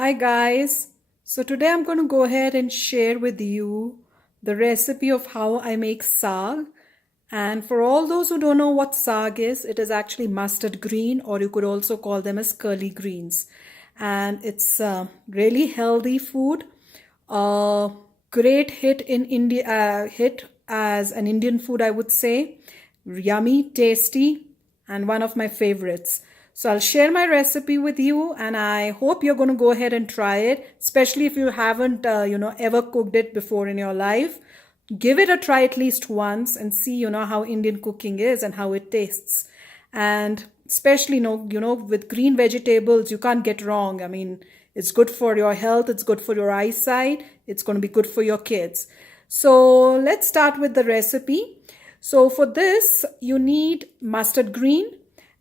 Hi guys, so today I'm going to go ahead and share with you the recipe of how I make saag. And for all those who don't know what saag is, it is actually mustard green, or you could also call them as curly greens. And it's a really healthy food, a great hit in India, hit as an Indian food, I would say. Yummy, tasty, and one of my favorites. So I'll share my recipe with you, and I hope you're going to go ahead and try it, especially if you haven't, ever cooked it before in your life. Give it a try at least once and see, how Indian cooking is and how it tastes. And especially, with green vegetables, you can't get wrong. I mean, it's good for your health. It's good for your eyesight. It's going to be good for your kids. So let's start with the recipe. So for this, you need mustard green.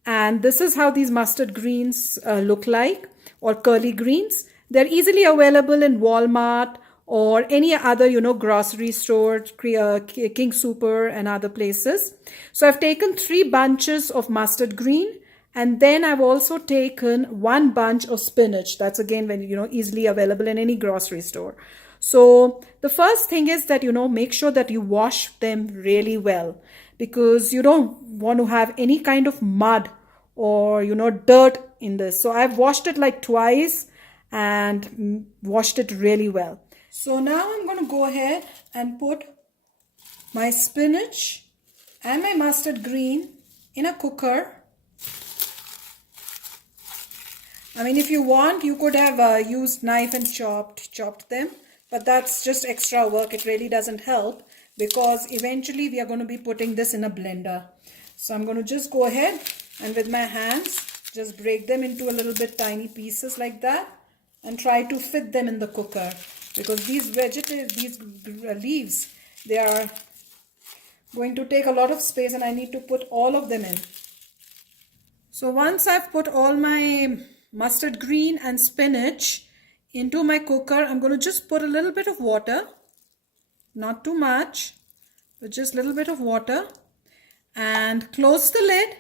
And this is how these mustard greens look like, or curly greens. They're easily available in Walmart or any other, grocery store, King Super and other places. So I've taken 3 bunches of mustard green, and then I've also taken 1 bunch of spinach. That's again when, easily available in any grocery store. So the first thing is that, make sure that you wash them really well, because you don't want to have any kind of mud or, dirt in this. So I've washed it like twice and washed it really well. So now I'm going to go ahead and put my spinach and my mustard green in a cooker. I mean, if you want, you could have used knife and chopped them, but that's just extra work. It really doesn't help, because eventually we are going to be putting this in a blender. So I'm going to just go ahead and with my hands just break them into a little bit tiny pieces like that and try to fit them in the cooker, because these leaves, they are going to take a lot of space and I need to put all of them in. So once I've put all my mustard green and spinach into my cooker, I'm going to just put a little bit of water, not too much, but just a little bit of water, and close the lid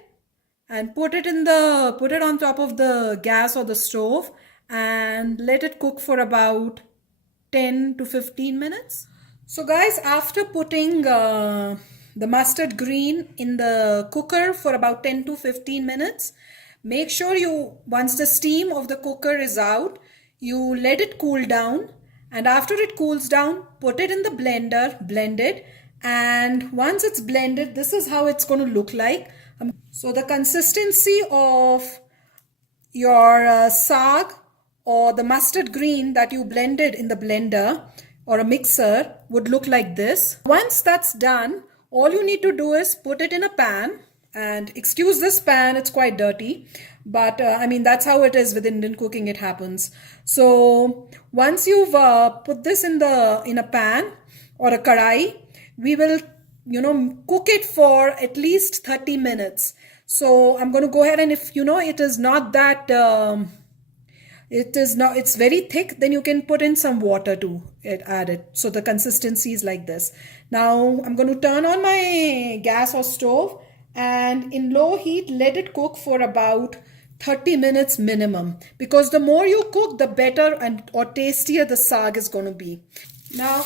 and put it on top of the gas or the stove and let it cook for about 10 to 15 minutes. So guys, after putting the mustard green in the cooker for about 10 to 15 minutes, make sure once the steam of the cooker is out, you let it cool down, and after it cools down, put it in the blender, blend it, and once it's blended, this is how it's going to look like. So the consistency of your saag or the mustard green that you blended in the blender or a mixer would look like this. Once that's done, all you need to do is put it in a pan, and excuse this pan, it's quite dirty, but I mean, that's how it is with Indian cooking, it happens. So once you've put this in a pan or a kadai, we will cook it for at least 30 minutes. So I'm going to go ahead, and if it is not that it's very thick, then you can put in some water to add it, so the consistency is like this. Now I'm going to turn on my gas or stove, and in low heat let it cook for about 30 minutes minimum, because the more you cook, the better or tastier the saag is going to be. Now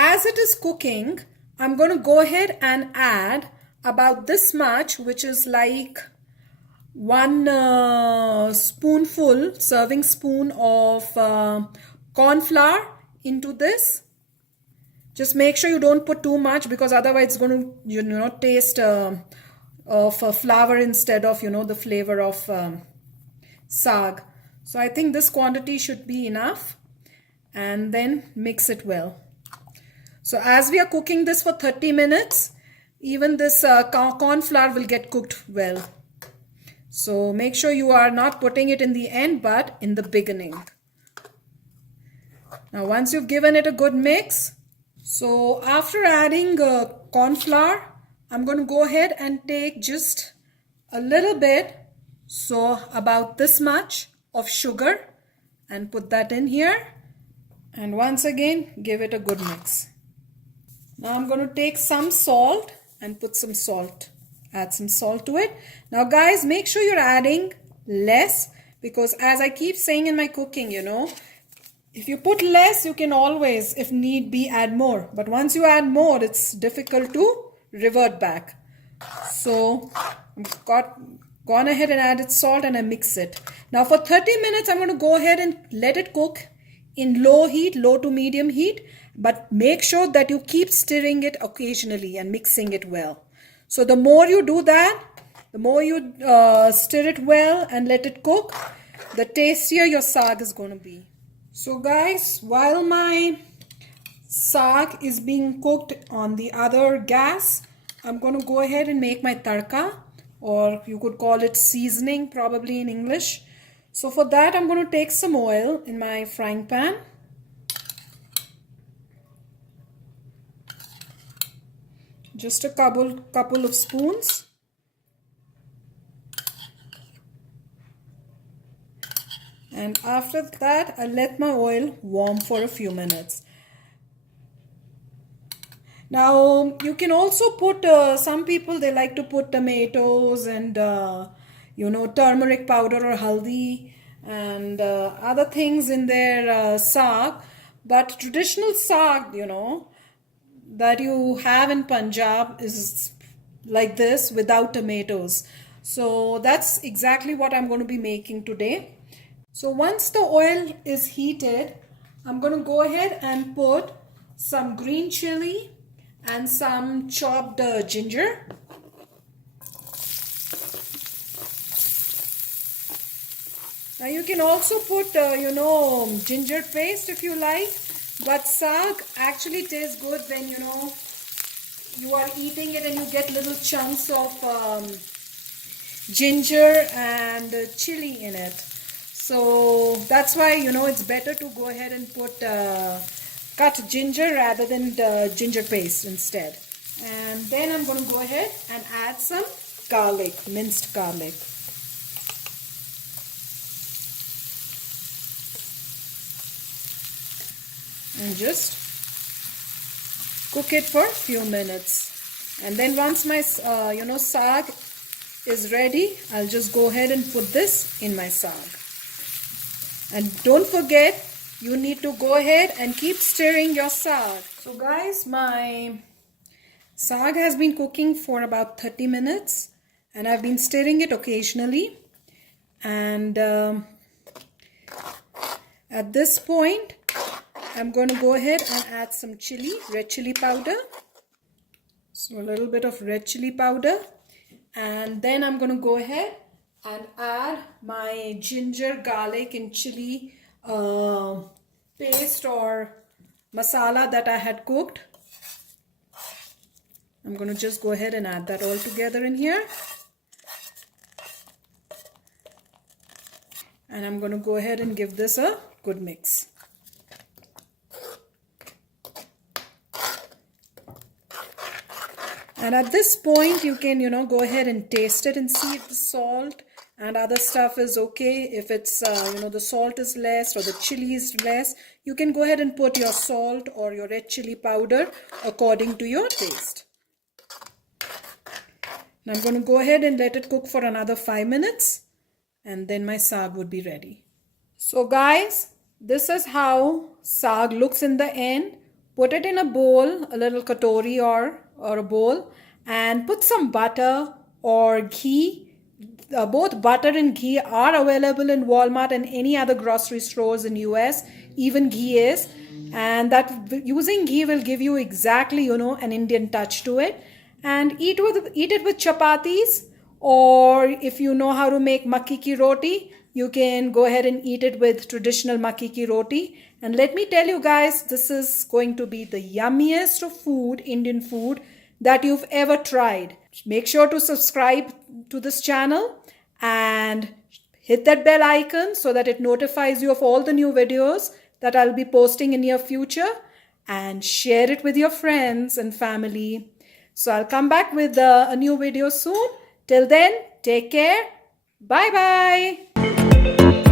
as it is cooking, I'm going to go ahead and add about this much, which is like 1 serving spoon of corn flour into this. Just make sure you don't put too much, because otherwise it's going to taste of flour instead of the flavor of saag. So I think this quantity should be enough, and then mix it well. So as we are cooking this for 30 minutes, even this corn flour will get cooked well. So make sure you are not putting it in the end, but in the beginning. Now once you've given it a good mix, so after adding corn flour, I'm going to go ahead and take just a little bit, so about this much of sugar, and put that in here, and once again give it a good mix. Now I'm going to take some salt and put some salt, add some salt to it. Now guys, make sure you're adding less, Because as I keep saying in my cooking, if you put less, you can always, if need be, add more. But once you add more, it's difficult to revert back. So I've gone ahead and added salt and I mix it. Now for 30 minutes, I'm going to go ahead and let it cook in low heat, low to medium heat. But make sure that you keep stirring it occasionally and mixing it well. So the more you do that, the more you stir it well and let it cook, the tastier your saag is going to be. So guys, while my saag is being cooked on the other gas, I'm going to go ahead and make my tarka, or you could call it seasoning probably in English. So for that, I'm going to take some oil in my frying pan. Just a couple of spoons. And after that, I'll let my oil warm for a few minutes. Now, you can also put, some people, they like to put tomatoes and, turmeric powder or haldi and other things in their saag. But traditional saag, that you have in Punjab is like this without tomatoes. So that's exactly what I'm going to be making today. So once the oil is heated, I'm going to go ahead and put some green chili and some chopped ginger. Now you can also put, ginger paste if you like. But saag actually tastes good when, you are eating it and you get little chunks of ginger and chili in it. So that's why, it's better to go ahead and put cut ginger rather than ginger paste instead. And then I'm going to go ahead and add some garlic, minced garlic. And just cook it for a few minutes. And then once my, saag is ready, I'll just go ahead and put this in my saag. And don't forget, you need to go ahead and keep stirring your saag. So guys, my saag has been cooking for about 30 minutes. And I've been stirring it occasionally. And at this point, I'm going to go ahead and add some chili, red chili powder. So a little bit of red chili powder. And then I'm going to go ahead and add my ginger, garlic and chili paste or masala that I had cooked. I'm going to just go ahead and add that all together in here. And I'm going to go ahead and give this a good mix. And at this point, you can, go ahead and taste it and see if the salt and other stuff is okay. If it's, the salt is less or the chili is less, you can go ahead and put your salt or your red chili powder according to your taste. Now I'm going to go ahead and let it cook for another 5 minutes. And then my saag would be ready. So guys, this is how saag looks in the end. Put it in a bowl, a little katori or a bowl, and put some butter or ghee. Both butter and ghee are available in Walmart and any other grocery stores in US. Even ghee is. And that using ghee will give you exactly, an Indian touch to it. And eat it with chapatis, or if you know how to make makki ki roti, you can go ahead and eat it with traditional makki ki roti. And let me tell you guys, this is going to be the yummiest of food, Indian food, that you've ever tried. Make sure to subscribe to this channel and hit that bell icon so that it notifies you of all the new videos that I'll be posting in near future, and share it with your friends and family. So I'll come back with a new video soon. Till then, take care. Bye-bye.